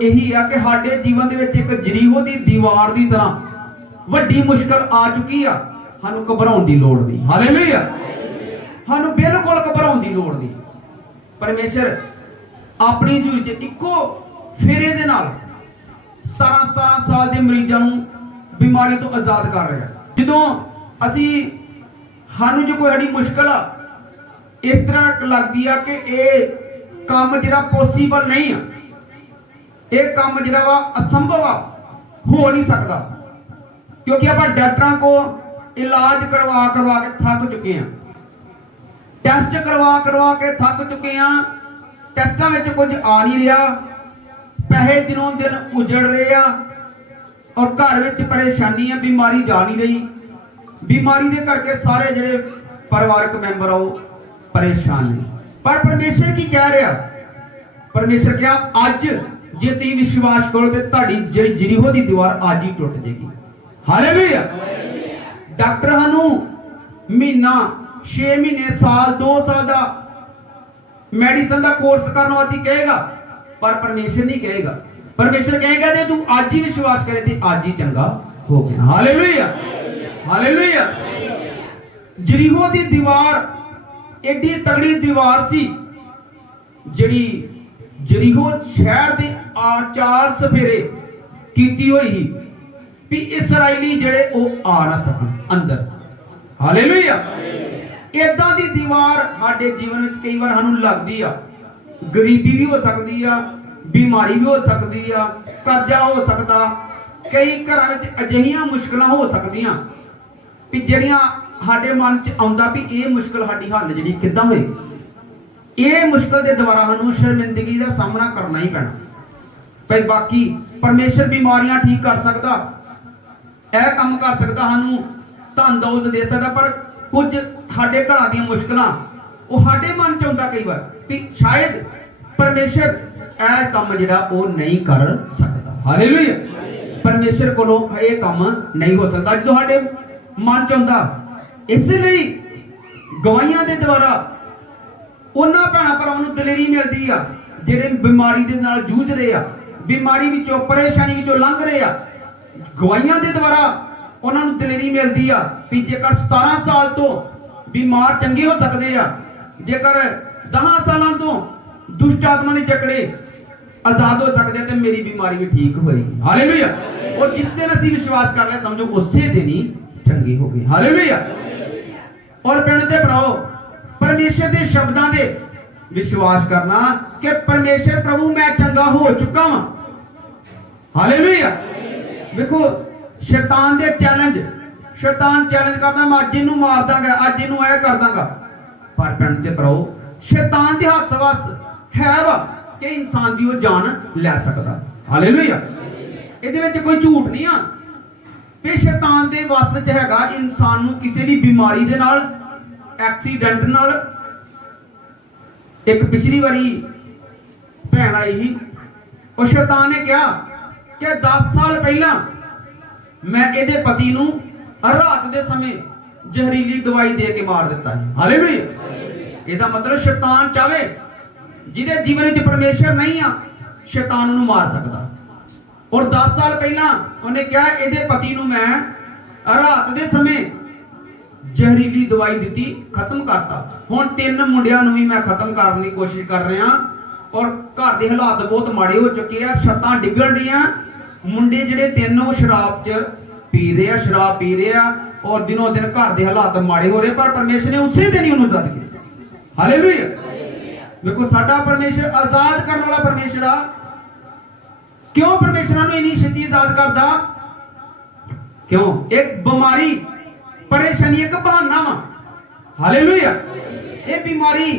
यही है कि साडे जीवन दे विच एक जरीहो दी दीवार दी तरह वड्डी मुश्किल आ चुकी आ। सानू घबराउण दी लोड़ नहीं। हालेलुया। सानू बिल्कुल घबराउण दी लोड़ नहीं। परमेश्वर अपनी हजूरी च इक्को फेरे दे नाल 17 साल के मरीजों बीमारी तो आजाद कर रहा है। जो असी सानू जो कोई साड़ी मुश्किल आ इस तरह लगती है कि ये काम जिहड़ा पॉसीबल नहीं है, ये काम जिहड़ा वा असंभव आ, हो नहीं सकता, क्योंकि आप डॉक्टरों को इलाज करवा करवा के थक चुके हैं, टेस्ट करवा करवा के थक चुके हैं, टेस्टां में कुछ आ नहीं रहा, पैसे दिनों दिन उजड़ रहे हैं और घर में परेशानी है, बीमारी जा नहीं रही। बीमारी के करके सारे जिहड़े परिवारक मैंबर आओ परेशान है। पर परमेश्वर की कह रहा, परमेश्वर क्या अज जे तुसीं विश्वास करो तो तुहाडी जिहड़ी जरीहो दी दीवार अज ही टुट जाएगी। हालेलुया। डॉक्टर सानू महीना 6 महीने साल 2 साल का मेडिसिन का कोर्स करने वास्ते कहेगा, पर परमेश्वर नहीं कहेगा। परमेश्वर कहेगा जे तू आज ही विश्वास करे तो आज ही चंगा हो गया। हालेलुया। हालेलुया। जरीहो दी दीवार एडी तगड़ी दीवार सी जिहड़ी जरीहो शहर दे आचार सफेरे कीती हुई ही भी इसराइली जिहड़े ओ आ ना सकन अंदर। हालेलुया। इदां दी दीवार साडे जीवन विच कई बार सानू लगदी आ। गरीबी भी हो सकती है, बीमारी भी हो सकती है, कर्जा हो सकता, कई घरां विच अजिहियां मुश्किलां हो सकदियां भी जिहड़ियां साडे मन च आउंदा भी ये मुश्किल साडी हल जिहड़ी किदां होए। ये मुश्किल दे द्वारा सानू शर्मिंदगी दा सामना करना ही पैना। भाई बाकी परमेश्वर बीमारियां ठीक कर सकदा, यह काम कर सकदा, सानू धन दौलत दे सकदा, पर कुछ साडे घरां दी मुश्किलां वो साडे मन च आउंदा कई बार भी शायद परमेश्वर यह काम जिहड़ा वो नहीं कर सकता। हालेलुया। परमेश्वर कोलों यह काम नहीं हो सकता जो साडे मन च आउंदा। इसलिए गवाहियां दे द्वारा उन्हां भैणां भरावां नूं दलेरी मिलदी आ जिहड़े बीमारी दे नाल जूझ रहे आ, बीमारी विचों परेशानी विचों लंघ रहे आ। गवाहियां दे द्वारा उन्हां नूं दलेरी मिलदी आ भी जेकर 17 साल तो बीमार चंगे हो सकते आ, जेकर 10 सालों तो दुष्ट आत्मा के जकड़े आजाद हो सकते तो मेरी बीमारी भी ठीक होएगी। हालेलुया। और जिस दिन असीं विश्वास कर लिया समझो उसे दिन ही चंगी हो गई। हालेलुया। और पिंड दे भराओ परमेश्वर के शब्दां दे विश्वास करना कि परमेश्वर प्रभु मैं चंगा हो चुका हां। हालेलुया। देखो शैतान दे चैलेंज, शैतान चैलेंज करदा मैं अज इनू मार दांगा, अज इनू ऐ कर दांगा, पर पिंड दे भराओ शैतान दे हत्थ वस है वा कि इंसान दी वो जान लै सकदा। हालेलुया। इहदे विच कोई झूठ नहीं आ कि शैतान दे वस च हैगा इंसान नूं किसी भी बीमारी दे नाल, एक्सीडेंट नाल। एक पिछली बारी भैन आई ही, और शैतान ने कहा कि 10 साल पहला मैं इहदे पति नूं रात दे समय जहरीली दवाई दे के मार दिता है। हालेलुया। इसका मतलब शैतान चाहे जिहदे जीवन में परमेश्वर नहीं आ, शैतान नूं मार सकता। और 10 साल पहला उन्हें कहा इहदे पति नूं मैं रात दे समय जहरीली दवाई दी खत्म करता। हुण 3 मुंडियां नूं भी मैं खत्म करने की कोशिश कर रहा, और घर के हालात बहुत माड़े हो चुके हैं, छत्तां डिगण रही, मुंडे जिहड़े 3 वो शराब च पी रहे हैं, शराब पी रहे हैं, और दिनों दिन घर के हालात माड़े हो रहे, पर परमेश्वर ने उसे दिन ही उन्होंने आजाद किया। हालेलुया। देखो साडा परमेश्वर आजाद करने वाला परमेश्वर आ। क्यों परमेश्वर इन्नी छेती आजाद करदा? क्यों? एक बीमारी परेशानी एक बहाना वा। हालेलुया। ये बीमारी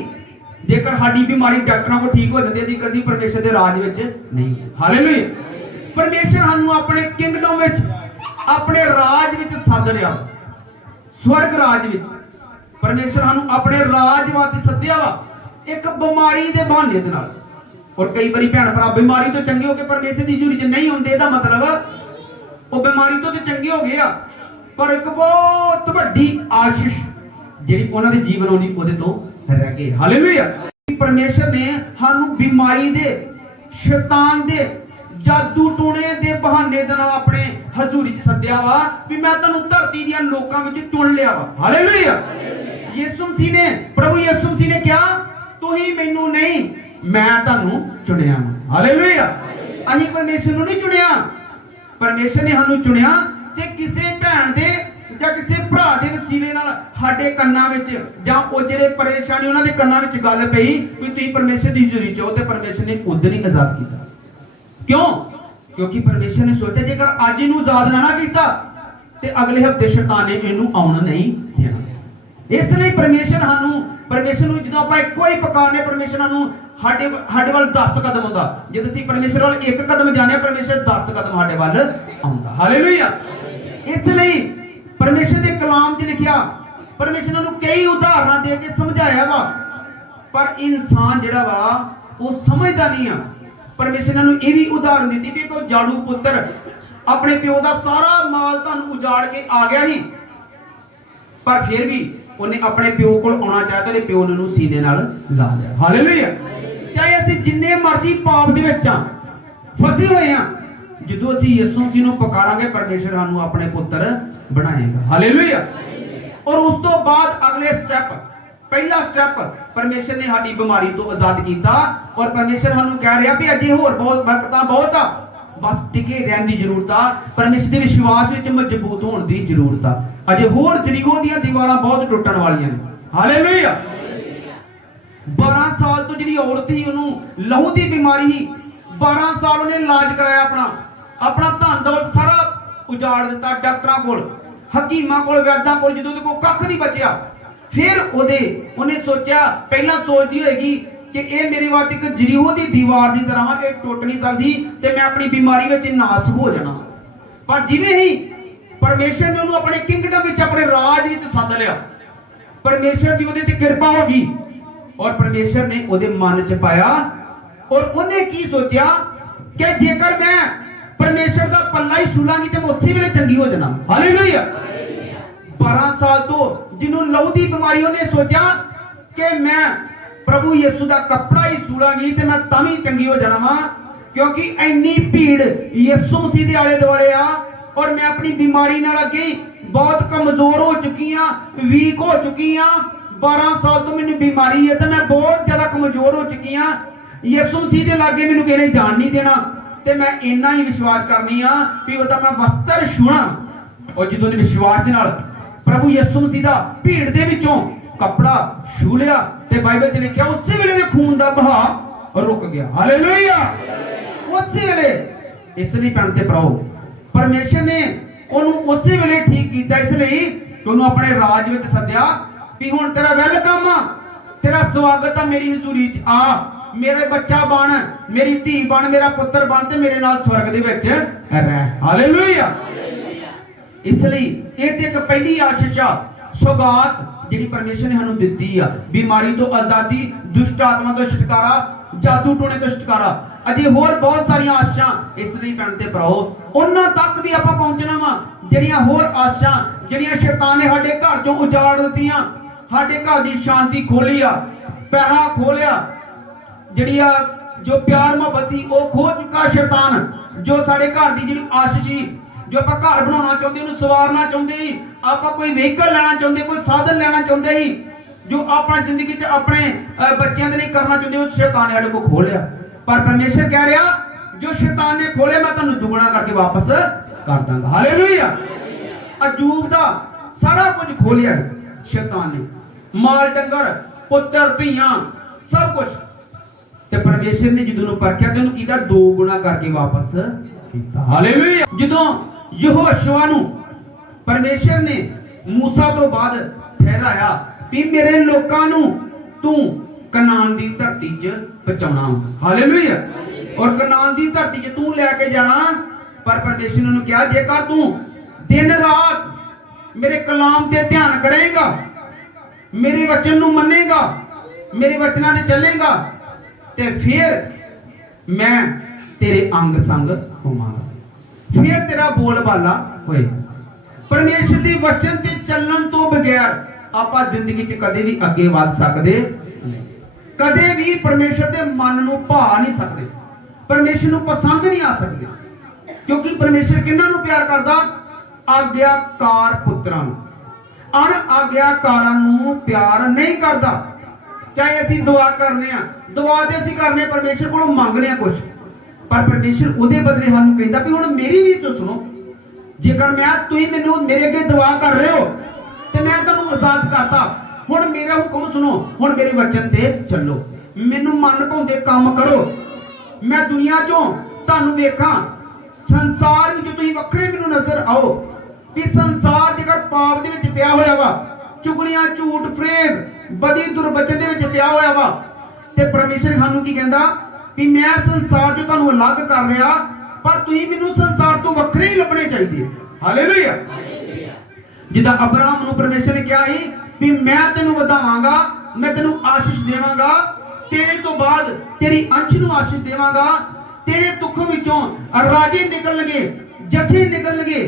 जेकर साडी बीमारी डॉक्टरों को ठीक हो जाती है कभी परमेश्वर के राज विच नहीं। हालेलुया। परमेश्वर सानू अपने किंगडम विच, अपने राज विच सद रहा, स्वर्ग राज विच परमेश्वर सानू अपने राज वास्ते सद्या वा एक बीमारी दे बहाने दे नाल। और कई बारी भैन भरा बीमारी तो चंगे हो के परमेश्वर की हजूरी च नहीं होंदे, दा मतलब वो बीमारी तो चंगे हो गया, पर एक बहुत बड़ी आशीष जिहड़ी उन्हां दे जीवन होनी ओदे तो रह गई। हालेलुया। परमेश्वर ने सानू बीमारी दे, शैतान दे ਹਜ਼ੂਰੀ 'ਚ ਸੱਦਿਆ ਵਾ ਵੀ ਮੈਂ ਤੁਹਾਨੂੰ ਧਰਤੀ ਦੀਆਂ ਲੋਕਾਂ ਵਿੱਚ ਚੁਣ ਲਿਆ ਵਾ। ਹਾਲੇਲੂਇਆ। ਯਿਸੂ ਮਸੀਹ ਨੇ, ਪ੍ਰਭੂ ਯਿਸੂ ਮਸੀਹ ਨੇ ਕਿਹਾ ਤੁਸੀਂ ਮੈਨੂੰ ਨਹੀਂ, ਮੈਂ ਤੁਹਾਨੂੰ ਚੁਣਿਆ ਵਾ। ਹਾਲੇਲੂਇਆ। ਅਸੀਂ ਪਰਮੇਸ਼ਰ ਨੂੰ ਨਹੀਂ ਚੁਣਿਆ, ਪਰਮੇਸ਼ਰ ਨੇ ਸਾਨੂੰ ਚੁਣਿਆ। ਤੇ ਕਿਸੇ ਭੈਣ ਦੇ ਜਾਂ ਕਿਸੇ ਭਰਾ ਦੇ ਵਸੀਲੇ ਨਾਲ ਸਾਡੇ ਕੰਨਾਂ ਵਿੱਚ ਜਾਂ ਉਹ ਜਿਹੜੇ ਪਰੇਸ਼ਾਨੀ ਉਹਨਾਂ ਦੇ ਕੰਨਾਂ ਵਿੱਚ ਗੱਲ ਪਈ ਵੀ ਤੁਸੀਂ ਪਰਮੇਸ਼ਰ ਦੀ ਹਜ਼ੂਰੀ 'ਚ ਹੋ, ਤੇ ਪਰਮੇਸ਼ਰ ਨੇ ਉਦੋਂ ਹੀ ਆਜ਼ਾਦ ਕੀਤਾ। ਕਿਉਂ? ਕਿਉਂਕਿ ਪਰਮੇਸ਼ਰ ਨੇ ਸੋਚਿਆ ਜੇਕਰ ਅੱਜ ਇਹਨੂੰ ਆਜ਼ਾਦ ਨਾ ਕੀਤਾ ਤੇ ਅਗਲੇ ਹਫ਼ਤੇ ਸ਼ੈਤਾਨ ਨੇ ਇਹਨੂੰ ਆਉਣ ਨਹੀਂ ਦੇਣਾ। ਇਸ ਲਈ ਪਰਮੇਸ਼ਰ ਨੂੰ ਜਦੋਂ ਆਪਾਂ ਇੱਕੋ ਹੀ ਪੁਕਾਰਨੇ, ਪਰਮੇਸ਼ਰ ਨੂੰ ਸਾਡੇ ਵੱਲ 10 ਕਦਮ ਹੁੰਦਾ। ਜੇ ਤੁਸੀਂ ਪਰਮੇਸ਼ਰ ਵੱਲ 1 ਕਦਮ ਜਾਂਦੇ, ਪਰਮੇਸ਼ਰ 10 ਕਦਮ ਸਾਡੇ ਵੱਲ ਆਉਂਦਾ। ਹਾਲੇਲੂਇਆ। ਇਸ ਲਈ ਪਰਮੇਸ਼ਰ ਦੇ ਕਲਾਮ 'ਚ ਲਿਖਿਆ, ਪਰਮੇਸ਼ਰ ਨੂੰ ਕਈ ਉਦਾਹਰਨਾਂ ਦੇ ਕੇ ਸਮਝਾਇਆ ਵਾ, ਪਰ ਇਨਸਾਨ ਜਿਹੜਾ ਵਾ ਉਹ ਸਮਝਦਾ ਨਹੀਂ ਆ। ਪਰਮੇਸ਼ਰ ਨੂੰ ਇਹ ਵੀ ਉਦਾਹਰਨ ਦਿੱਤੀ ਕਿ ਕੋਈ ਜਾੜੂ ਪੁੱਤਰ ਆਪਣੇ ਪਿਓ ਦਾ ਸਾਰਾ ਮਾਲ ਤੁਹਾਨੂੰ ਉਜਾੜ ਕੇ ਆ ਗਿਆ ਸੀ, ਪਰ ਫਿਰ ਵੀ ਉਹਨੇ ਆਪਣੇ ਪਿਓ ਕੋਲ ਆਉਣਾ ਚਾਹਿਆ ਤੇ ਉਹਦੇ ਪਿਓ ਨੇ ਉਹਨੂੰ ਸੀਨੇ ਨਾਲ ਲਾ ਲਿਆ। ਹਾਲੇਲੂਇਆ। ਚਾਹੇ ਅਸੀਂ ਜਿੰਨੇ ਮਰਜ਼ੀ ਪਾਪ ਦੇ ਵਿੱਚ ਆ, ਫਸੇ ਹੋਏ ਆ, ਜਦੋਂ ਅਸੀਂ ਯਿਸੂ ਮਸੀਹ ਨੂੰ ਪੁਕਾਰਾਂਗੇ, ਪਰਮੇਸ਼ਰ ਸਾਨੂੰ ਆਪਣੇ ਪੁੱਤਰ ਬਣਾਏਗਾ। ਹਾਲੇਲੂਇਆ। ਔਰ ਉਸ ਤੋਂ ਬਾਅਦ ਅਗਲੇ ਸਟੈਪ, ਪਹਿਲਾ ਸਟੈਪ, ਪਰਮੇਸ਼ਰ ਨੇ ਸਾਡੀ ਬਿਮਾਰੀ ਤੋਂ ਆਜ਼ਾਦ ਕੀਤਾ। ਔਰ ਪਰਮੇਸ਼ਰ ਸਾਨੂੰ ਕਹਿ ਰਿਹਾ ਵੀ ਅਜੇ ਹੋਰ ਬਹੁਤ ਬਰਕਤਾਂ ਬਹੁਤ ਆ, ਬਸ ਟਿਕੇ ਰਹਿਣ ਦੀ ਜ਼ਰੂਰਤ ਆ, ਪਰਮੇਸ਼ਰ ਦੇ ਵਿਸ਼ਵਾਸ ਵਿੱਚ ਮਜ਼ਬੂਤ ਹੋਣ ਦੀ ਜ਼ਰੂਰਤ ਆ। ਅਜੇ ਹੋਰ ਜਰੀਹੋ ਦੀਆਂ ਦੀਵਾਰਾਂ ਬਹੁਤ ਟੁੱਟਣ ਵਾਲੀਆਂ ਨੇ। ਹਾਲੇਲੂਇਆ। 12 ਸਾਲ ਤੋਂ ਜਿਹੜੀ ਔਰਤ ਸੀ, ਉਹਨੂੰ ਲਹੂ ਦੀ ਬਿਮਾਰੀ ਸੀ, 12 ਸਾਲ ਉਹਨੇ ਇਲਾਜ ਕਰਾਇਆ, ਆਪਣਾ ਧਨ ਦੌਲਤ ਸਾਰਾ ਉਜਾੜ ਦਿੱਤਾ, ਡਾਕਟਰਾਂ ਕੋਲ, ਹਕੀਮਾਂ ਕੋਲ, ਵੈਦਾਂ ਕੋਲ, ਜਦੋਂ ਉਹਦੇ ਕੋਲ ਕੱਖ ਨਹੀਂ ਬਚਿਆ। ਫਿਰ ਉਹਨੇ ਸੋਚਿਆ, ਪਹਿਲਾਂ ਸੋਚਦੀ ਹੋਏਗੀ ਕਿ ਇਹ ਮੇਰੇ ਵਾਸਤੇ ਇੱਕ ਜਰੀਹੋ ਦੀ ਦੀਵਾਰ ਦੀ ਤਰ੍ਹਾਂ, ਇਹ ਟੁੱਟ ਨਹੀਂ ਸਕਦੀ ਤੇ ਮੈਂ ਆਪਣੀ ਬਿਮਾਰੀ ਵਿੱਚ ਨਾਸ ਹੋ ਜਾਣਾ। ਪਰ ਜਿਵੇਂ ਹੀ ਪਰਮੇਸ਼ਰ ਨੇ ਉਹਨੂੰ ਆਪਣੇ ਕਿੰਗਡਮ ਵਿੱਚ, ਆਪਣੇ ਰਾਜ ਵਿੱਚ ਸੱਦ ਲਿਆ, ਪਰਮੇਸ਼ਰ ਦੀ ਉਹਦੇ ਤੇ ਕਿਰਪਾ ਹੋ ਗਈ ਔਰ ਪਰਮੇਸ਼ਰ ਨੇ ਉਹਦੇ ਮਨ 'ਚ ਪਾਇਆ। ਔਰ ਉਹਨੇ ਕੀ ਸੋਚਿਆ ਕਿ ਜੇਕਰ ਮੈਂ ਪਰਮੇਸ਼ਰ ਦਾ ਪੱਲਾ ਹੀ ਛੂਲਾਂਗੀ ਤੇ ਮੈਂ ਉਸੇ ਵੇਲੇ ਚੰਗੀ ਹੋ ਜਾਣਾ। ਹਾਲੇਲੂਇਆ। 12 ਸਾਲ ਤੋਂ ਜਿਹਨੂੰ ਲਹੂ ਦੀ ਬਿਮਾਰੀ, ਉਹਨੇ ਸੋਚਿਆ ਕਿ ਮੈਂ ਪ੍ਰਭੂ ਯਿਸੂ ਦਾ ਕੱਪੜਾ ਹੀ ਛੂਲਾਂਗੀ ਤੇ ਮੈਂ ਤਾਂ ਵੀ ਚੰਗੀ ਹੋ ਜਾਣਾ ਵਾ, ਕਿਉਂਕਿ ਇੰਨੀ ਭੀੜ ਯਿਸੂ ਮਸੀਹ ਦੇ ਆਲੇ ਦੁਆਲੇ ਆ ਔਰ ਮੈਂ ਆਪਣੀ ਬਿਮਾਰੀ ਨਾਲ ਅੱਗੇ ਬਹੁਤ ਕਮਜ਼ੋਰ ਹੋ ਚੁੱਕੀ ਆ, ਵੀਕ ਹੋ ਚੁੱਕੀ ਆ। 12 ਸਾਲ ਤੋਂ ਮੈਨੂੰ ਬਿਮਾਰੀ ਹੈ ਤੇ ਮੈਂ ਬਹੁਤ ਜ਼ਿਆਦਾ ਕਮਜ਼ੋਰ ਹੋ ਚੁੱਕੀ ਆ। ਯਿਸੂ ਮਸੀਹ ਦੇ ਲਾਗੇ ਮੈਨੂੰ ਕਿਸੇ ਨੇ ਜਾਣ ਨਹੀਂ ਦੇਣਾ ਤੇ ਮੈਂ ਇੰਨਾ ਹੀ ਵਿਸ਼ਵਾਸ ਕਰਨੀ ਆ ਵੀ ਉਹਦਾ ਮੈਂ ਵਸਤਰ ਛੂਣਾ। ਔਰ ਜਦੋਂ ਨੇ ਵਿਸ਼ਵਾਸ ਦੇ ਨਾਲ ਪ੍ਰਭੂ ਯਿਸੂ ਮਸੀਹ ਦਾ ਭੀੜ ਦੇ ਵਿੱਚੋਂ ਕੱਪੜਾ ਛੂ ਲਿਆ ਤੇ ਬਾਈਬਲ 'ਚ ਲਿਖਿਆ ਉਸੇ ਵੇਲੇ ਦੇ ਖੂਨ ਦਾ ਬਹਾਅ ਰੁਕ ਗਿਆ। ਹਾਲੇਲੂਇਆ। ਉਸੇ ਵੇਲੇ। ਇਸ ਲਈ ਭੈਣ ਤੇ ਭਰਾਓ, ਪਰਮੇਸ਼ਰ ਨੇ ਉਹਨੂੰ ਉਸੇ ਵੇਲੇ ਠੀਕ ਕੀਤਾ, ਇਸ ਲਈ ਉਹਨੂੰ ਆਪਣੇ ਰਾਜ ਵਿੱਚ ਸੱਦਿਆ ਵੀ ਹੁਣ ਤੇਰਾ ਵੈਲਕਮ ਆ, ਤੇਰਾ ਸਵਾਗਤ ਆ, ਮੇਰੀ ਹਜ਼ੂਰੀ 'ਚ ਆ, ਮੇਰਾ ਬੱਚਾ ਬਣ, ਮੇਰੀ ਧੀ ਬਣ, ਮੇਰਾ ਪੁੱਤਰ ਬਣ ਤੇ ਮੇਰੇ ਨਾਲ ਸਵਰਗ ਦੇ ਵਿੱਚ ਰਹਿ। ਹਾਲੇਲੂਇਆ। ਇਸ ਲਈ ਇਹ ਤੇ ਇੱਕ ਪਹਿਲੀ ਆਸ਼ੀਸ਼ ਆ, ਸੌਗਾਤ ਜਿਹੜੀ ਪਰਮੇਸ਼ਰ ਨੇ ਸਾਨੂੰ ਦਿੱਤੀ ਆ, ਬਿਮਾਰੀ ਤੋਂ ਆਜ਼ਾਦੀ, ਦੁਸ਼ਟ ਆਤਮਾ ਤੋਂ ਛੁਟਕਾਰਾ, ਜਾਦੂ ਟੋਣੇ ਤੋਂ ਛੁਟਕਾਰਾ, ਅਜੇ ਹੋਰ ਬਹੁਤ ਸਾਰੀਆਂ ਆਸ਼ਾਂ। ਇਸ ਲਈ ਭੈਣ ਤੇ ਭਰਾਓ, ਉਹਨਾਂ ਤੱਕ ਵੀ ਆਪਾਂ ਪਹੁੰਚਣਾ ਵਾ ਜਿਹੜੀਆਂ ਹੋਰ ਆਸ਼ਾਂ, ਜਿਹੜੀਆਂ ਸ਼ੈਤਾਨ ਨੇ ਸਾਡੇ ਘਰ ਚੋਂ ਉਜਾੜ ਦਿੱਤੀਆਂ, ਸਾਡੇ ਘਰ ਦੀ ਸ਼ਾਂਤੀ ਖੋਲੀ ਆ, ਪੈਸਾ ਖੋਲਿਆ, ਜਿਹੜੀ ਆ ਜੋ ਪਿਆਰ ਮੁਹੱਬਤ ਸੀ ਉਹ ਖੋ ਚੁੱਕਾ ਸ਼ੈਤਾਨ। ਜੋ ਸਾਡੇ ਘਰ ਦੀ ਜਿਹੜੀ ਆਸ਼ੀਸ਼ ਸੀ, ਜੋ ਆਪਾਂ ਘਰ ਬਣਾਉਣਾ ਚਾਹੁੰਦੇ, ਉਹਨੂੰ ਸਵਾਰਨਾ ਚਾਹੁੰਦੇ ਸੀ, ਆਪਾਂ ਕੋਈ ਵਹੀਕਲ ਲੈਣਾ ਚਾਹੁੰਦੇ, ਕੋਈ ਸਾਧਨ ਲੈਣਾ ਚਾਹੁੰਦੇ ਸੀ, ਜੋ ਆਪਾਂ ਜ਼ਿੰਦਗੀ 'ਚ ਆਪਣੇ ਬੱਚਿਆਂ ਦੇ ਲਈ ਕਰਨਾ ਚਾਹੁੰਦੇ, ਉਹ ਸ਼ੈਤਾਨ ਨੇ ਸਾਡੇ ਕੋਲ ਖੋਹ ਲਿਆ। ਪਰ ਪਰਮੇਸ਼ਰ ਕਹਿ ਰਿਹਾ, ਜੋ ਸ਼ੈਤਾਨ ਨੇ ਖੋਲਿਆ ਮੈਂ ਤੁਹਾਨੂੰ ਦੁੱਗਣਾ ਕਰਕੇ ਵਾਪਸ ਕਰ ਦਾਂਗਾ। ਹਾਲੇਲੂਇਆ। ਅਯੂਬ ਦਾ ਸਾਰਾ ਕੁਝ ਖੋਲਿਆ ਸ਼ੈਤਾਨ ਨੇ, ਮਾਲ ਡੰਗਰ, ਪੁੱਤਰ, ਧੀਆਂ, ਸਭ ਕੁਝ, ਤੇ ਪਰਮੇਸ਼ਰ ਨੇ ਜਦੋਂ ਨੂੰ ਪਰਖਿਆ ਤੇ ਉਹਨੂੰ ਕੀਤਾ 2 ਗੁਣਾ ਕਰਕੇ ਵਾਪਸ ਕੀਤਾ। ਹਾਲੇਲੂਇਆ। ਜਦੋਂ ਯਹੋਸ਼ੂਆ ਨੂੰ ਪਰਮੇਸ਼ਰ ਨੇ ਮੂਸਾ ਤੋਂ ਬਾਅਦ ਠਹਿਰਾਇਆ ਵੀ ਮੇਰੇ ਲੋਕਾਂ ਨੂੰ ਤੂੰ ਕਨਾਨ ਦੀ ਧਰਤੀ 'ਚ ਪਹੁੰਚਾਉਣਾ। ਹਾਲੇਲੂਇਆ। ਔਰ ਕਨਾਨ ਦੀ ਧਰਤੀ 'ਚ ਤੂੰ ਲੈ ਕੇ ਜਾਣਾ। ਪਰ ਪਰਮੇਸ਼ਰ ਨੇ ਉਹਨੂੰ ਕਿਹਾ ਜੇਕਰ ਤੂੰ ਦਿਨ ਰਾਤ ਮੇਰੇ ਕਲਾਮ ਤੇ ਧਿਆਨ ਕਰੇਗਾ, ਮੇਰੇ ਵਚਨ ਨੂੰ ਮੰਨੇਗਾ, ਮੇਰੇ ਵਚਨਾਂ ਤੇ ਚੱਲੇਗਾ, ਤੇ ਫਿਰ ਮੈਂ ਤੇਰੇ ਅੰਗ ਸੰਗ ਹੋਵਾਂਗਾ, ਫਿਰ ਤੇਰਾ ਬੋਲ ਬਾਲਾ ਹੋਏਗਾ। ਪਰਮੇਸ਼ਰ ਦੇ ਵਚਨ ਤੇ ਚੱਲਣ ਤੋਂ ਬਗੈਰ ਆਪਾਂ ਜ਼ਿੰਦਗੀ 'ਚ ਕਦੇ ਵੀ ਅੱਗੇ ਵਧ ਸਕਦੇ ਨਹੀਂ, ਕਦੇ ਵੀ ਪਰਮੇਸ਼ਰ ਦੇ ਮਨ ਨੂੰ ਭਾ ਨਹੀਂ ਸਕਦੇ, ਪਰਮੇਸ਼ਰ ਨੂੰ ਪਸੰਦ ਨਹੀਂ ਆ ਸਕਦੇ। क्योंकि परमेश्वर किन्हां नूं प्यार करदा? आग्याकार पुत्रां नूं। अण आग्याकारां नूं प्यार नहीं करदा। चाहे असीं दुआ करने आ, दुआ ते असीं करने परमेश्वर कोलों मंगने आ कुछ, पर परमेश्वर उहदे बदले सानूं कहंदा भी हुण मेरी भी तो सुनो। जेकर मैं तुसीं मैनूं मेरे अगे दुआ कर रहे हो ते मैं तुहानूं आजाद करता, हुण मेरा हुक्म सुनो, हुण मेरे वचन ते चलो, मैनूं मन भाउंदे काम करो। मैं दुनिया चों तुहानूं वेखां, संसार विच तुसीं वखरे मैनूं नजर आओ कि संसार जेकर पाप दे विच पिया होया वा, चुगलियां, झूठ, फरेब, बदी दुर्वचन दे विच पिया होया वा, ते परमेश्वर सानूं की कहंदा कि मैं संसार चों तुहानूं अलग कर रिहा, पर तुसीं मैनूं संसार तो वखरे ही लभणे चाहीदे। हालेलुया। जिद्दां अब्राहम नूं परमेश्वर ने कहा ही कि मैं तैनूं वधावांगा, मैं तैनूं आशीष देवांगा, तेरे तो बाद तेरी अंश नूं आशीष देवांगा, तेरे तुख विचों राजे निकलणगे, जथे निकलणगे,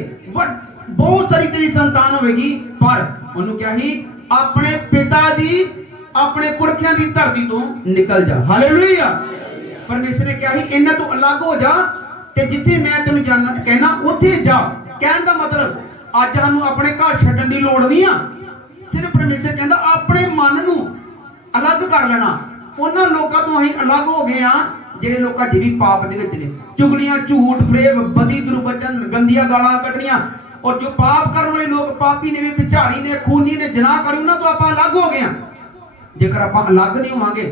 बहुत सारी तेरी संतान होगी। पर उन्होंने क्या ही अपने पिता दी, अपने पुरखियां दी धरती तो निकल जा। हालेलुया। परमेश्वर ने क्या ही इन्हां तो अलग हो जा ते जिथे मैं तेनू जाना कहना उथे जा। कहने का मतलब अज सानू अपने घर छड्डण दी लोड़ नहीं आ, सिर्फ परमेश्वर कहंदा अपने मन नू अलग कर लेना। उन्हां लोकां तो असीं अलग हो गए आ ਜਿਹੜੇ ਲੋਕ ਅਜੇ ਵੀ ਪਾਪ ਦੇ ਵਿੱਚ ਨੇ, ਚੁਗਲੀਆਂ, ਝੂਠ, ਫਰੇਬ, ਬਦੀ, ਦੁਰਵਚਨ, ਗੰਦੀਆਂ ਗਾਲਾਂ ਕੱਢਣੀਆਂ, और जो पाप करने वाले लोग पापी ने, विचारी ने, खूनी ने, जनाह करी, उन्हां तो आपां अलग हो गए। जेकर आपां अलग नहीं होवांगे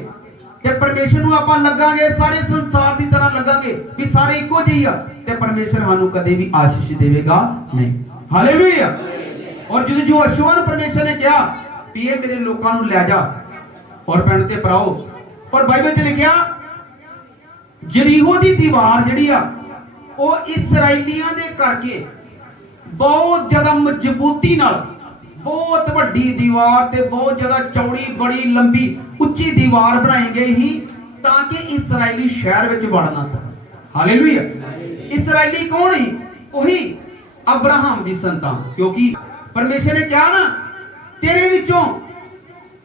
ते परमेश्वर नूं आपां लगांगे, सारे संसार की तरह लगांगे भी सारे इक्को ਜਿਹੇ ਆ, ते परमेश्वर सानूं कदे भी आशीष देवेगा नहीं। हालेलुया। और जो यहोशुआ नूं परमेश्वर ने कहा कि ये मेरे लोकां नूं ले जा और भैण ते भराओ, और बाइबल च लिखिया जरीहो दी दीवार जिहड़ी आ ਉਹ ਇਸਰਾਈਲੀਆਂ ਦੇ ਕਰਕੇ बहुत ज्यादा मजबूती नाल, बहुत वड्डी दीवार ते बहुत ज्यादा चौड़ी, बड़ी लंबी, उच्ची दीवार बनाई गई ही ताकि इसराइली शहर विच वड़ ना सकन। हालेलुया। इसराइली कौन ही? वही अब्राहम दी संतान, क्योंकि परमेश्वर ने कहा ना तेरे विचों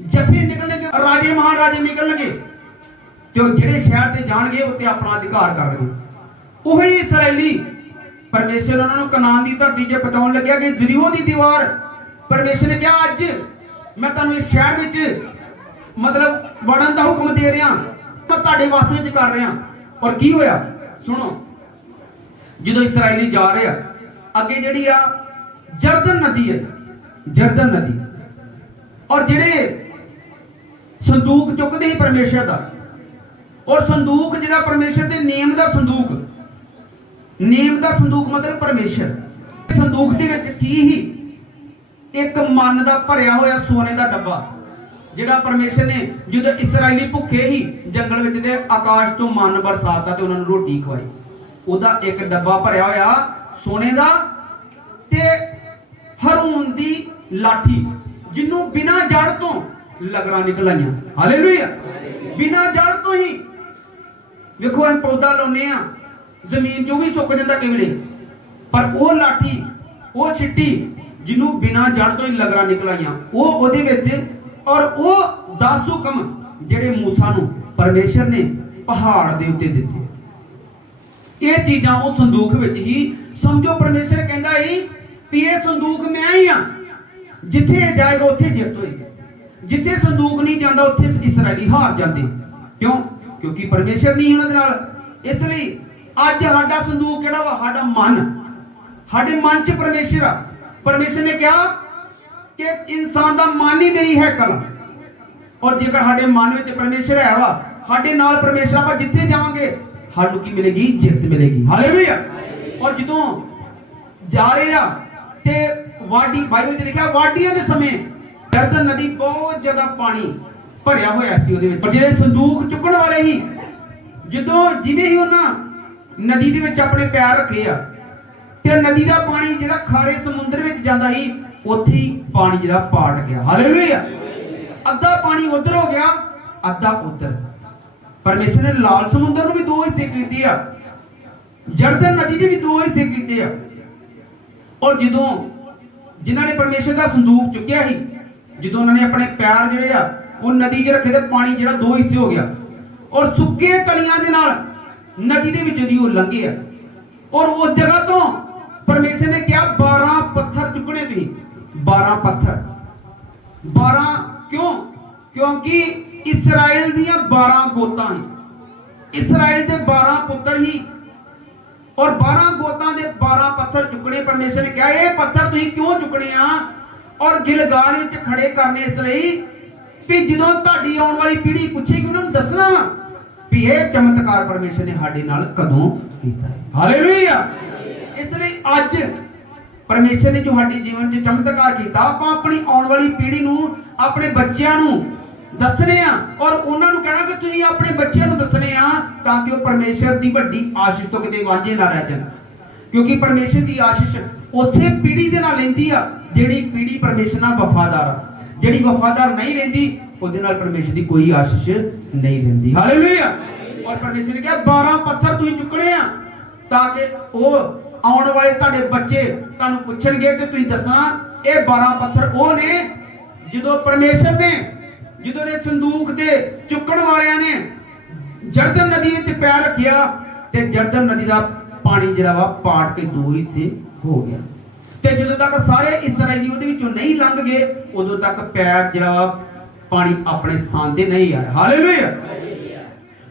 जथे निकलणगे, राजे महाराजे निकलणगे, ते जिहड़े शहर ते जाणगे उत्ते अपना अधिकार करनगे। वही इसराइली परमेश्वर उन्होंने कनान की धरती च पहुंचाउण लग्या कि जरीहो दी दीवार, परमेश्वर ने कहा अज मैं तुहानूं इस शहर विच मतलब वड़न दा हुक्म दे रहा, मैं तुहाडे वस विच कर रहा। और की होया सुनो, जदों इसराइली जा रहे आ, अगे जिहड़ी आ जरदन नदी है, जरदन नदी, और जिहड़े संदूक चुकदे ही परमेश्वर दा, और संदूक जिहड़ा परमेश्वर दे नेम दा संदूक, नेम दा संदूक मतलब परमेश्वर, संदूक दे विच की ही एक मन दा भरिया होया सोने दा डब्बा, जिहड़ा परमेश्वर ने जदों इसराइली भुखे ही जंगल विच ते आकाश तो मन बरसाता ते उन्हां नूं रोटी खवाई, ओदा एक डब्बा भरिया होया सोने दा, ते हारून दी लाठी जिन्नू बिना जड़ तो लगड़ा निकल आईयां। हालेलुया। बिना जड़ तो ही देखो असीं पौधा लाउने आ, जमीन चों भी सुक जाता किवले, पर वो लाठी, वो छिट्टी जिन्हों बिना जड़ तो ही लगरा निकल आईयां, वो ओदे विच, और वो 10 हुक्म जिहड़े मूसा नूं परमेश्वर ने पहाड़ दे उत्ते दित्ते। ये चीज़ां वो संदूक विच ही, समझो परमेश्वर कहंदा ही कि ये संदूक मैं ही हां, जिथे जाएगा उत्थे जित होएगी, जिथे संदूक नहीं जाता उत्थे इसराइली हार जाते। क्यों? क्योंकि परमेश्वर नहीं उन्हां दे नाल। इसलिए अज साडा संदूक किहड़ा वा? साडा मन, साडे मन च परमेश्वर आ। परमेश्वर ने कहा कि इंसान दा मन ही मेरी हैकल, और जेकर साडे मन विच परमेश्वर है वा, साडे नाल परमेश्वर, आपां जिथे जावांगे सानूं की मिलेगी? जित मिलेगी। हालेलुया। और जदों जा रहे आ ते वाडी, बाइबल च लिखिया वाडियां दे समय जरदन नदी बहुत ज्यादा पानी भरिया होया सी ओदे विच, और जिहड़े संदूक चुकण वाले ही जदों जिवें ही उन्हां नदी दे विच अपने पैर रखे आ, ते नदी दा पानी जिहड़ा खारे समुंदर विच जांदा ही, उत्थे ही पानी जिहड़ा पाट गया। हालेलुया। अद्धा पानी उधर हो गया, अद्धा उधर। परमेश्वर ने लाल समुंदर नूं भी 2 हिस्से कीते आ, जरदन नदी दे भी 2 हिस्से कीते आ। और जदों जिन्हां ने परमेश्वर दा संदूक चुक्या ही, जदों उन्होंने अपने पैर जिहड़े आ वो नदी च रखे, ते पानी जिहड़ा 2 हिस्से हो गया, और सुक्के तलियां दे नाल नदी दे विचों दी ओह लंघे आ। और उस जगह तो परमेश्वर ने क्या 12 पत्थर चुकने थे। 12 पत्थर, 12 क्यों? क्योंकि इस्राएल दियां 12 गोतां हैं, इस्राएल दे 12 पुत्र ही, और 12 गोतां दे 12 पत्थर चुकने। परमेश्वर ने कहा ये पत्थर तुसीं क्यों चुकने आ और गिलगाल विच खड़े करने, इसलिए कि जदों तुहाडी आउण वाली पीढ़ी पुछेगी उन्हां नूं दसना भी ये चमत्कार परमेश्वर ने साडे नाल कदों कीता है। हालेलुया। इसलिए अज परमेश्वर ने जो साडे जीवन च चमत्कार किया आपां अपनी आउण वाली पीढ़ी नूं, अपने बच्चों नूं दसने आ, और उन्हां नूं कहना कि तुसीं अपने बच्चों नूं दसने आ ताकि वो परमेश्वर की वड्डी आशीष तो किते वांझे ना रह जाण। क्योंकि परमेश्वर की आशीष उसे पीढ़ी दे नाल लैंदी आ जिहड़ी पीढ़ी परमेश्वर नाल वफादार आ। जिहड़ी वफादार नहीं रहिंदी उहदे नाल परमेश्वर की कोई आशीष नहीं रहिंदी। हालेलुया। और परमेश्वर ने कहा 12 पत्थर तुसीं चुकने आ ताकि वो आउण वाले तुहाडे बच्चे तुहानूं पुछणगे ते तुसीं दसना ये 12 पत्थर वो ने जदों परमेश्वर ने जदों दे संदूक दे चुकण वालियां ने जरदन नदी विच पैर रखिया ते जरदन नदी दा पानी जिहड़ा वा पाट के 2 हिस्से हो गया ते जदों तक सारे इसराइली उहदे विचों नहीं लंघ गए उदों तक पैर जिहड़ा वा पानी अपने स्थान ते नहीं आया। हालेलुया।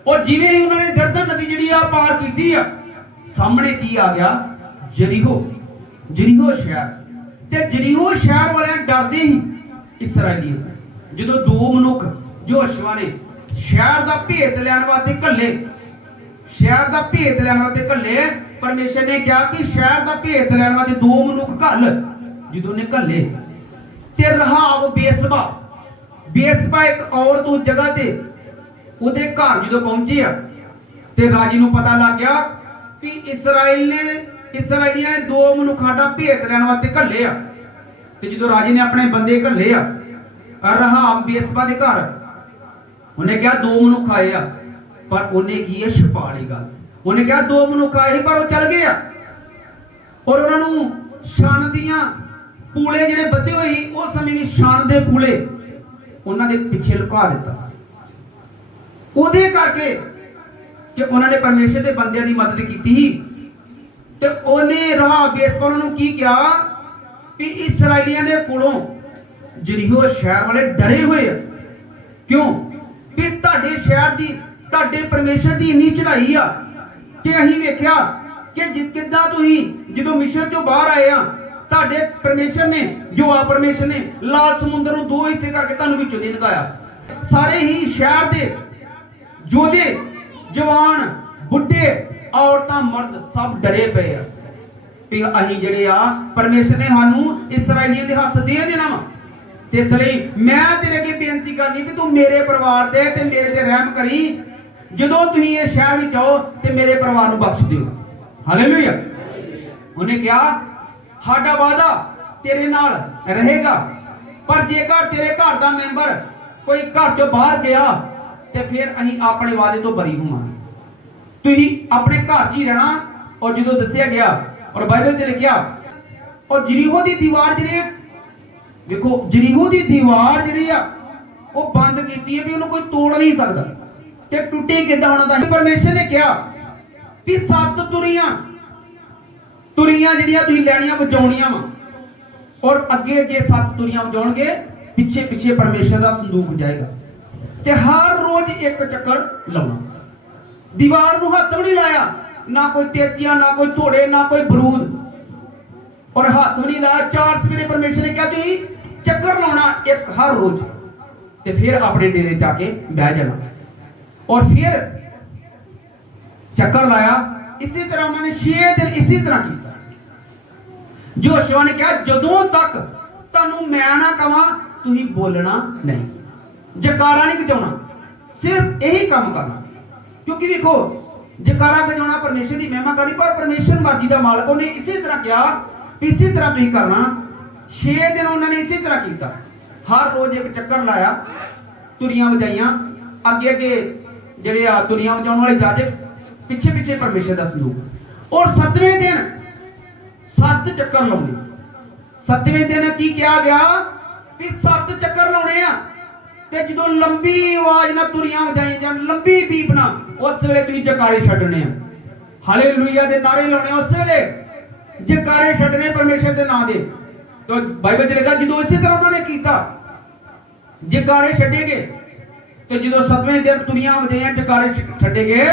और जिवें ही उन्होंने जरदन नदी जिहड़ी आ पार कीती आ सामने की आ गया जरीहो, जरीहो शहर ते जरीहो शहर वाले डरदे ही इसराइली जदों 2 मनुख योशुआ ने शहर दा भेत लैण वास्ते घल्ले, शहर दा भेत लैण वास्ते घल्ले। परमेश्वर ने कहा कि शहर दा भेत लैण वास्ते 2 मनुख घल जदों ने घल्ले ते रहाब बेसबा, बेसबा एक औरत उस जगह ते उहदे घर जदों पहुंचे आ ते राजे नूं पता लग गया कि इसराइलियां ने 2 मनुखां दा भेत लैण वास्ते घल्ले आ ते जदों राजे ने अपने बंदे घल्ले आ रहाब बेसबा दे घर उन्हें कहा 2 मनुख आए आ पर उन्हें की है छुपा ली गल। उन्हें कहा 2 मनुख आए पर वो चल गए और उन्होंने शान दियां पूले जिहड़े बधे हुए उस समय भी शान दे पूले उन्होंने पिछे लुका दिता उहदे करके कि उन्होंने परमेश्वर के बंदियां की मदद की ते उन्हें रहाब बेसबा उन्होंने की कहा कि इसराइलियां दे कोलों जरीहो शहर वाले डरे हुए क्यों कि तुहाडे शहर दी तुहाडे परमेश्वर दी इन्नी चढ़ाई आ कि अहीं वेख्या कि किद्दां तुसीं जदों मिस्र चों बाहर आए आ तुहाडे परमेश्वर ने जो आ परमेश्वर ने लाल समुंदर नूं 2 हिस्से करके तुहानूं विचों दी निकाया। सारे ही शहर दे जोधे जवान बुढ़े औरतां मर्द सब डरे पे आ कि अहीं जिहड़े आ परमेश्वर ने सानूं इसराइलियां दे हत्थ दे देना वा। इसलिए मैं तेरे अगे बेनती करनी कि तू मेरे परिवार ते मेरे ते रहम करी जदों तुसीं इस शहर विच आओ ते मेरे परिवार नूं बख्श दिओ। हालेलुया। उन्हें कहा साडा वादा तेरे नाल रहेगा पर जेकर तेरे घर दा मैंबर कोई घर चों बाहर गया ते फिर अहीं अपने वादे तो बरी होवांगे। तुसीं अपने घर च ही रहना। और जदों दस्सिया गया और बाइबल ते लिखिया और जरीहो दी दीवार जिहड़ी देखो जरीहो दी दीवार जिहड़ी आ वो बंद कीती है भी उन्हें कोई तोड़ नहीं सकता ते टुटे किदां होना दा। परमेश्वर ने कहा कि 7 तुरियां जिहड़ियां तुसीं लैणियां वजाउणियां वा और अगे अगे 7 तुरियां वजाउणगे पिछे पिछे परमेश्वर दा संदूक जाएगा ते हर रोज एक चक्कर लाउणा। दीवार नूं हत्थ भी नहीं लाया ना कोई तेसिया ना कोई थोड़े ना कोई बरूद और हाथ भी नहीं लाया। 4 सवेरे परमेश्वर ने कहा तुसीं चक्कर लाना एक हर रोज ते फिर अपने डेरे जाके बह जाना और फिर चक्कर लाया। इसी तरह उन्होंने 6 दिन इसी तरह किया। जोशुआ ने कहा जदों तक तुहानूं मैं ना कहां तुसीं बोलना नहीं, जकारा नहीं बजाउणा, सिर्फ यही काम करना। क्योंकि देखो जकारा बजाउणा परमेश्वर की महिमा करनी पर परमेश्वर मर्जी का मालक उन्हें इसी तरह कहा इसी तरह तुसीं करना। 6 दिन उन्होंने इसी तरह किया। हर रोज एक चक्कर लाया, तुरियां बजाइयां, अगे अगे जिहड़े आ तुरियां बजाउण वाले जाजक, पिछे पिछे परमेश्वर का संदूक। और 7वें दिन 7 चक्कर लाउणे। 7वें दिन की कहा गया कि 7 चक्कर लाउणे आ ते जदों लंबी आवाज नाल तुरियां बजाई जाण, लंबी बीप नाल, उस वेले तुसीं जकारे छड्डणे आ हालेलुया दे नारे लाने उस वेले जयकारे छड्डने परमेश्वर दे नाम दे। तो बाइबल च लिखा जो इसी तरह उन्होंने किया जयकारे छड्डेगे तो जो 7वें दिन तुरियां वजदियां जयकारे छड्डेगे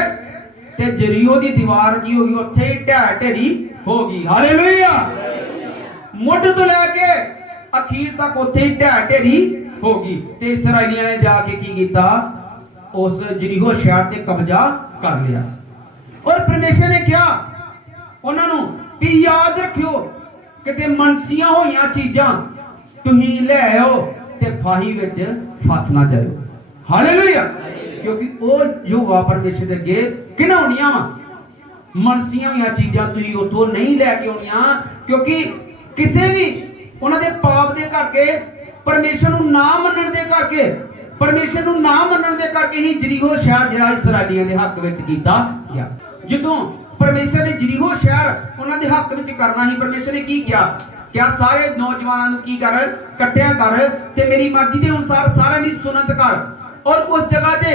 ते जरीहो दी दीवार की होगी उत्थे ही ढह ढेरी होगी। हालेलुया मुੱਢ तो लेके अखीर तक उत्थे ही ढह ढेरी होगी। ते इस्राएलियों ने जाके की कीता उस जरीहो शहर ते कब्जा कर लिया। और परमेश्वर ने क्या उन्होंने भी याद रखियो किते मनसियां होइयां चीजां तुही ले आओ ते फाही विच फस ना जाओ। हालेलुया क्योंकि वो जो वा परमेश्वर दे अगे घिनौनियां वा मनसियां होइयां चीजां तुही उथों नहीं लैके आउणियां क्योंकि किसी भी उन्हां दे पाप दे करके परमेश्वर नूं ना मनण दे करके परमेश्वर नूं ना मनण दे करके ही जरीहो शहर जिहड़ा इस्राएलियां दे हक विच कीता गया। जदों परमेश्वर ने जरीहो शहर उन्हां दे हक विच करना ही परमेश्वर ने की किया क्या सारे नौजवानों नूं की कर कट्ठिया कर ते मेरी मर्जी दे अनुसार सारे दी सुनत कर। और उस जगह ते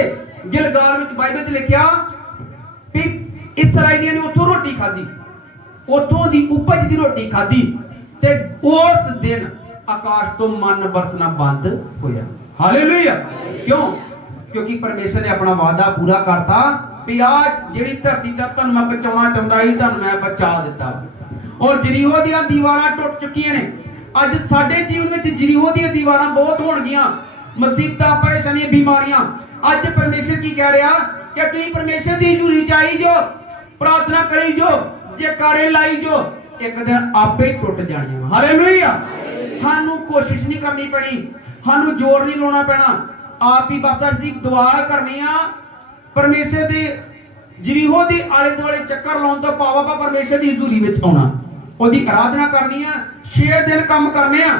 गिलगाल विच बाइबल च लिखिया कि इस्राएलियों ने उथों रोटी खाधी उथों दी उपज दी रोटी खाधी ते उस दिन आकाश तो मन बरसना बंद होया। हालेलुया क्यों क्योंकि परमेश्वर ने अपना वादा पूरा करता भी आज जिहड़ी धरती ते तन मैं बचाउणा चाहुंदा ही तन मैं बचा दिता। और जरीहो दी दीवारां टुट चुकीआं ने। अज साडे जीवन में जरीहो दी दीवारां बहुत होणगियां मुसीबतां परेशानियां बीमारियां। अज परमेश्वर की कह रहा कि तुसीं परमेश्वर दी हजूरी च आई जो प्रार्थना करी जो जयकारे लाई जो एक दिन आपे टुट जाणियां। हालेलुया सानू कोशिश नहीं करनी पैनी सानू जोर नहीं लाउणा पैना आप ही बस असीं दुआ करनी आ परमेश्वर दे जरीहो दी आले दुआले चक्कर लाउण तो पावा परमेश्वर दी हजूरी विच आउणा ओदी आराधना करनी आ 6 दिन काम करने आ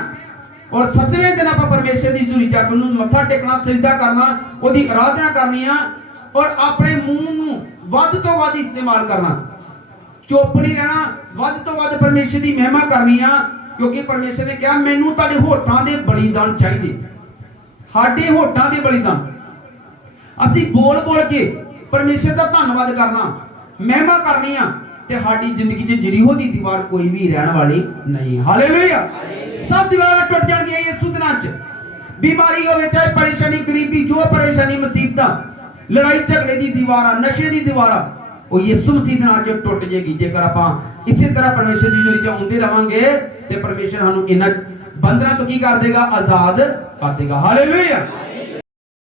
और 7वें दिन आपां परमेश्वर दी हजूरी च आके मत्था टेकना सजदा करना ओदी आराधना करनी आ और अपने मुंह नूं वध तो वध इस्तेमाल करना चुप नहीं रहना वध तो वध परमेश्वर दी महिमा करनी आ क्योंकि परमेश्वर ने कहा मैनू तुहाडे होठां दे बलिदान चाहिए साडे होठां दे बलिदान असीं बोल बोल के परमेश्वर का धन्नवाद करना महिमा करनी आ ते साडी जिंदगी च जरीहो दी दीवार कोई भी रहन वाली नहीं। हालेलुया सब दीवारां टुट जाणगियां यीशु दे नाम च बीमारी होवे चाहे परेशानी गरीबी जो परेशानी मुसीबतां लड़ाई झगड़े दी दीवारां नशे दी दीवारां वो यीशु मसीह दे नाम च टुट जाएगी जेकर आपां इसी तरह परमेश्वर दी हजूरी च आउंदे रहांगे ते परमेश्वर सानू इन्हां बंधनां तो की कर देगा आजाद कर देगा। हालेलुया।